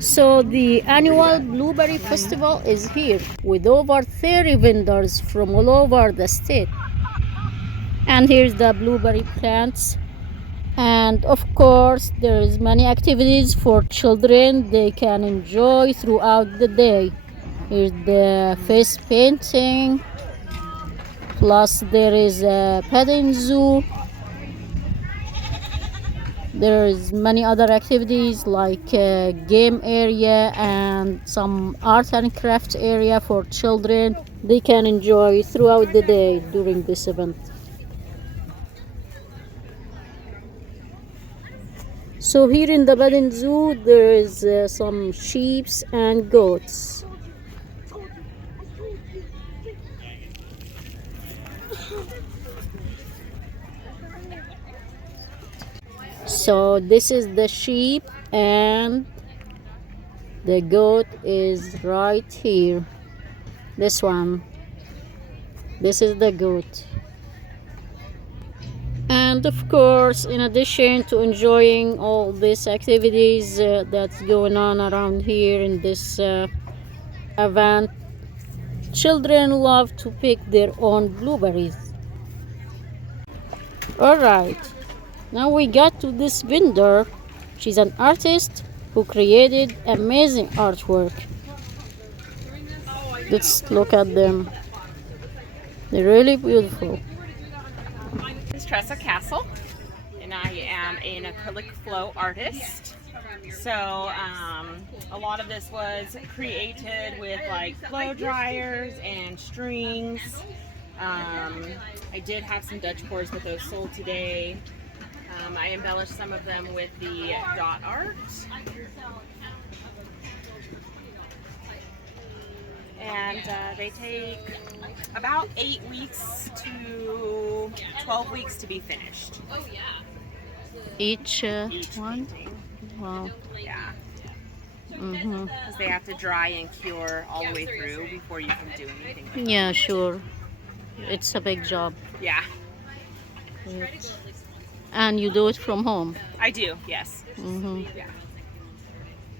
So the annual Blueberry Festival is here with over 30 vendors from all over the state. And here's the blueberry plants. And of course, there is many activities for children they can enjoy throughout the day. Here's the face painting, plus there is a petting zoo. There's many other activities like a game area and some art and craft area for children they can enjoy throughout the day during this event. So here in the petting zoo there is some sheep and goats. So this is the sheep and the goat is right here. This one. This is the goat. And of course, in addition to enjoying all these activities that's going on around here in this event, children love to pick their own blueberries. Alright. Now we got to this vendor. She's an artist who created amazing artwork. Let's look at them. They're really beautiful. This is Tressa Castle, and I am an acrylic flow artist. So a lot of this was created with like blow dryers and strings. I did have some Dutch boards, but those sold today. I embellished some of them with the dot art. And they take about 8 weeks to 12 weeks to be finished. Each one? painting. Wow. Yeah. Mm-hmm. Because they have to dry and cure all the way through before you can do anything with them. Yeah, sure. It's a big job. Yeah, And you do it from home. I do, yes. Mm-hmm. Yeah.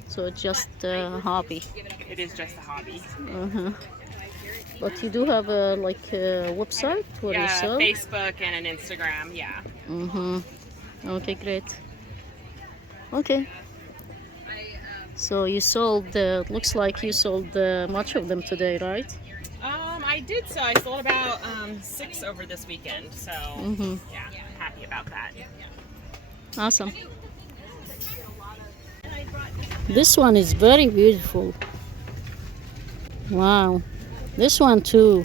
So it's just a hobby. It is just a hobby. Uh-huh. But you do have a website where you Yeah, sell? Facebook and an Instagram, yeah. Mm-hmm. Okay, great. Okay. So you sold, looks like you sold much of them today, right? I did so. I sold about 6 over this weekend, so Mm-hmm. yeah, happy about that. Awesome. This one is very beautiful. Wow. This one too.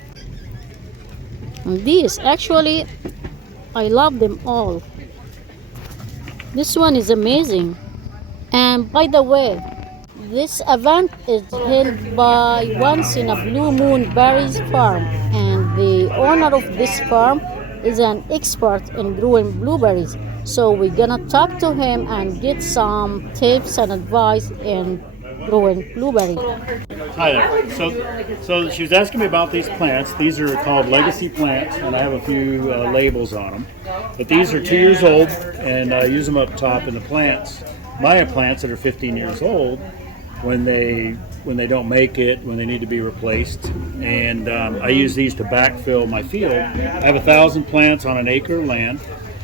And these, actually, I love them all. This one is amazing. And by the way, this event is held by Once in a Blue Moon Berries Farm, and the owner of this farm is an expert in growing blueberries. So we're gonna talk to him and get some tips and advice in growing blueberries. Hi there. So she was asking me about these plants. These are called legacy plants, and I have a few labels on them. But these are 2 years old, and I use them up top in the plants. My plants that are 15 years old, when they don't make it, when they need to be replaced, and I use these to backfill my field. I have 1,000 plants on an acre of land,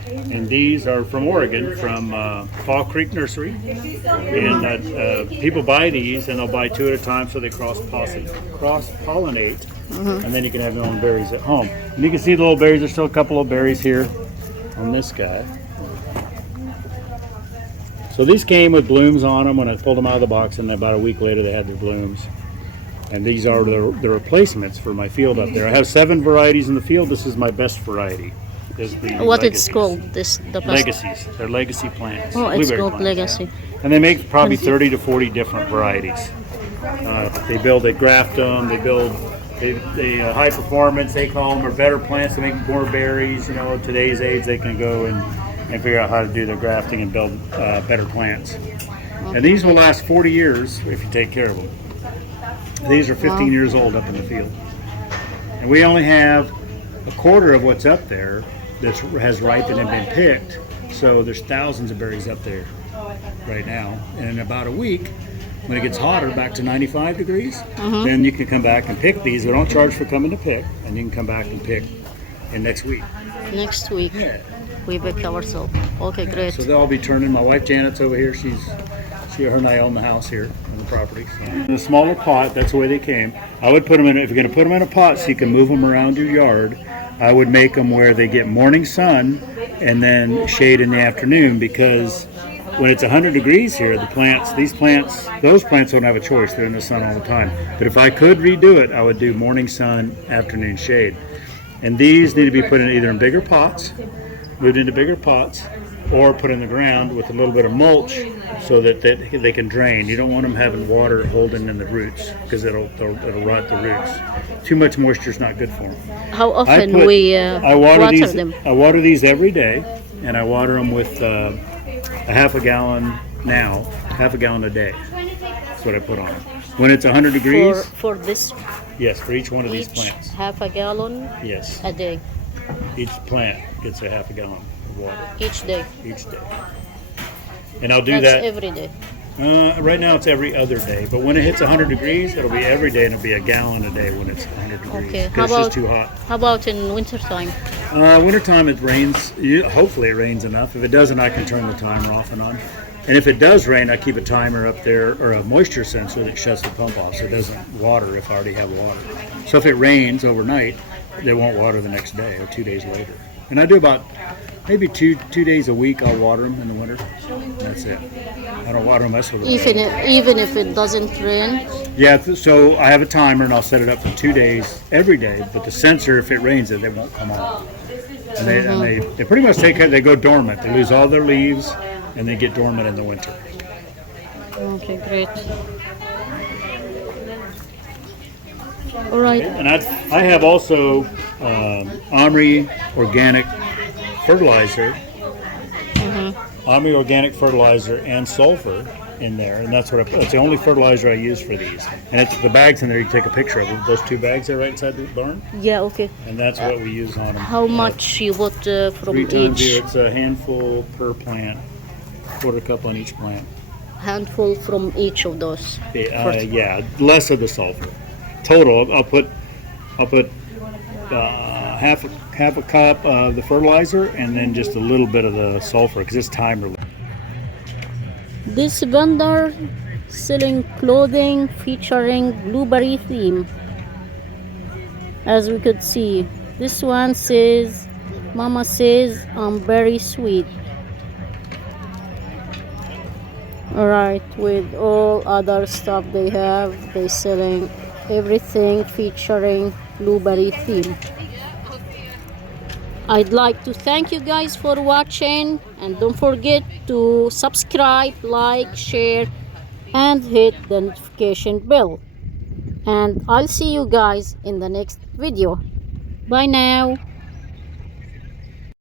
and these are from Oregon, from Fall Creek Nursery. And people buy these, and they'll buy 2 at a time, so they cross-pollinate, and then you can have your own berries at home. And you can see the little berries. There's still a couple of berries here on this guy. So these came with blooms on them when I pulled them out of the box, and about a week later they had their blooms. And these are the replacements for my field up there. I have 7 varieties in the field. This is my best variety. What it's called? The best? Legacies. They're legacy plants. Oh, it's blueberry called plants. Legacy. And they make probably 30 to 40 different varieties. They graft them, they high performance, they call them, or better plants to make more berries. You know, today's age, they can go and figure out how to do their grafting and build better plants. And these will last 40 years if you take care of them. These are 15 years old up in the field. And we only have a quarter of what's up there that has ripened and been picked. So there's thousands of berries up there right now. And in about a week, when it gets hotter, back to 95 degrees, Mm-hmm. then you can come back and pick these. They don't charge for coming to pick, and you can come back and pick in next week. Next week Yeah. we pick ourselves. Okay, great. So they'll all be turning. My wife Janet's over here. Her and I own the house here on the property. So. In a smaller pot, that's the way they came. I would put them in, if you're going to put them in a pot so you can move them around your yard, I would make them where they get morning sun and then shade in the afternoon, because when it's 100 degrees here, those plants don't have a choice. They're in the sun all the time. But if I could redo it, I would do morning sun, afternoon shade. And these need to be put in either in bigger pots, moved into bigger pots, or put in the ground with a little bit of mulch so that they can drain. You don't want them having water holding in the roots, because it'll rot the roots. Too much moisture is not good for them. How often we water them? I water these every day, and I water them with a half a gallon a day. That's what I put on them. When it's 100 degrees, For this, yes, for each one of these each plants. half a gallon Yes, a day, each plant gets a half a gallon of water each day. each day. And I'll do That's that. every day. Right now it's every other day, but when it hits 100 degrees, it'll be every day, and it'll be a gallon a day when it's 100 degrees. Okay. 'Cause it's just too hot. How about in winter time? Wintertime it rains. Hopefully it rains enough. If it doesn't, I can turn the timer off and on. And if it does rain, I keep a timer up there, or a moisture sensor that shuts the pump off so it doesn't water if I already have water. So if it rains overnight, they won't water the next day or 2 days later. And I do about maybe two days a week. I'll water them in the winter. That's it. I don't water them else over the Even if it doesn't rain. Yeah, so I have a timer and I'll set it up for 2 days every day. But the sensor, if it rains, they won't come on. And they pretty much they go dormant. They lose all their leaves and they get dormant in the winter. Okay, great. All right. And I have also Omri organic fertilizer, Omri organic fertilizer and sulfur in there, and that's what I put. It's the only fertilizer I use for these. And it's the bags in there. You take a picture of them. Those 2 bags there right inside the barn, Yeah, okay. and that's what we use on them. How much you put from 3 times a each? year. It's a handful per plant, quarter cup on each plant. Handful from each of those. Yeah, less of the sulfur. Total, I'll put half a cup of the fertilizer and then just a little bit of the sulfur, because it's timer. This vendor selling clothing featuring blueberry theme. As we could see, this one says, Mama says I'm very sweet. Alright, with all other stuff they selling everything featuring blueberry theme. I'd like to thank you guys for watching, and don't forget to subscribe, like, share, and hit the notification bell. And I'll see you guys in the next video. Bye now.